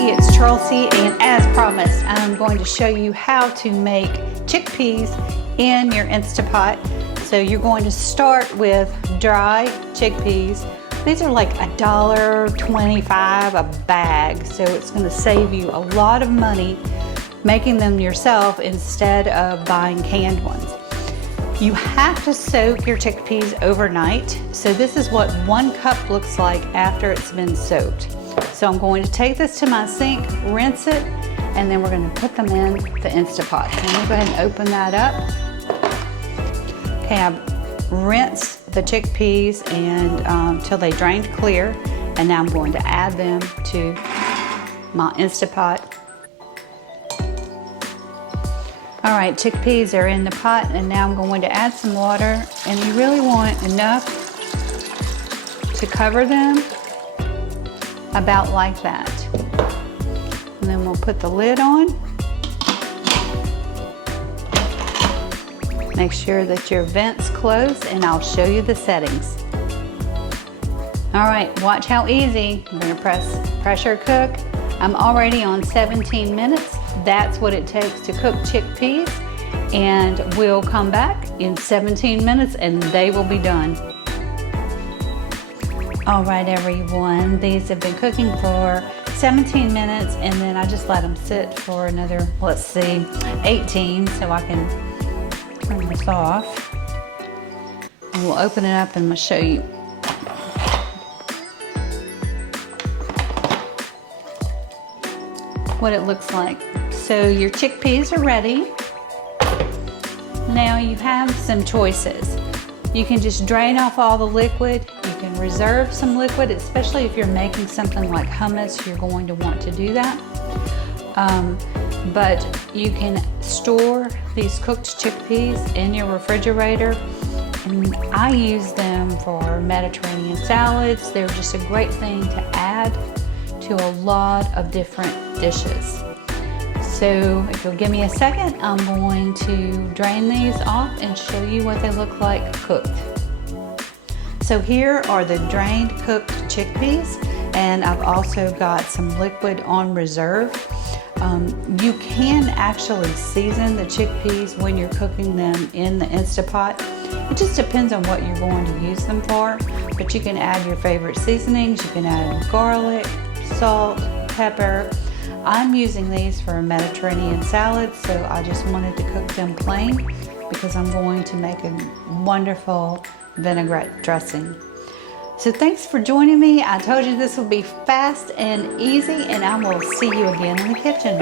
everybody, it's Chelsea, and as promised, I'm going to show you how to make chickpeas in your Instapot. So you're going to start with dry chickpeas. These are like $1.25 a bag, so it's going to save you a lot of money making them yourself instead of buying canned ones. You have to soak your chickpeas overnight. So this is what 1 cup looks like after it's been soaked. So I'm going to take this to my sink, rinse it, and then we're going to put them in the Instapot. So let me go ahead and open that up. Okay, I've rinsed the chickpeas and till they drained clear, and now I'm going to add them to my Instapot. All right, chickpeas are in the pot, and now I'm going to add some water, and you really want enough to cover them, about like that. And then we'll put the lid on. Make sure that your vent's closed, and I'll show you the settings. All right, watch how easy. I'm gonna pressure cook. I'm already on 17 minutes. That's what it takes to cook chickpeas, and we'll come back in 17 minutes and they will be done. All right, everyone, these have been cooking for 17 minutes, and then I just let them sit for another, let's see, 18, so I can turn this off. And we'll open it up and we'll show you. What it looks like. So your chickpeas are ready. Now you have some choices. You can just drain off all the liquid. You can reserve some liquid, especially if you're making something like hummus, you're going to want to do that. But you can store these cooked chickpeas in your refrigerator. And I use them for Mediterranean salads. They're just a great thing to add to a lot of different dishes. So if you'll give me a second, I'm going to drain these off and show you what they look like cooked. So here are the drained cooked chickpeas, and I've also got some liquid on reserve. You can actually season the chickpeas when you're cooking them in the Instapot. It just depends on what you're going to use them for, but you can add your favorite seasonings. You can add garlic, salt, pepper. I'm using these for a Mediterranean salad, so I just wanted to cook them plain because I'm going to make a wonderful vinaigrette dressing. So thanks for joining me. I told you this would be fast and easy, and I will see you again in the kitchen.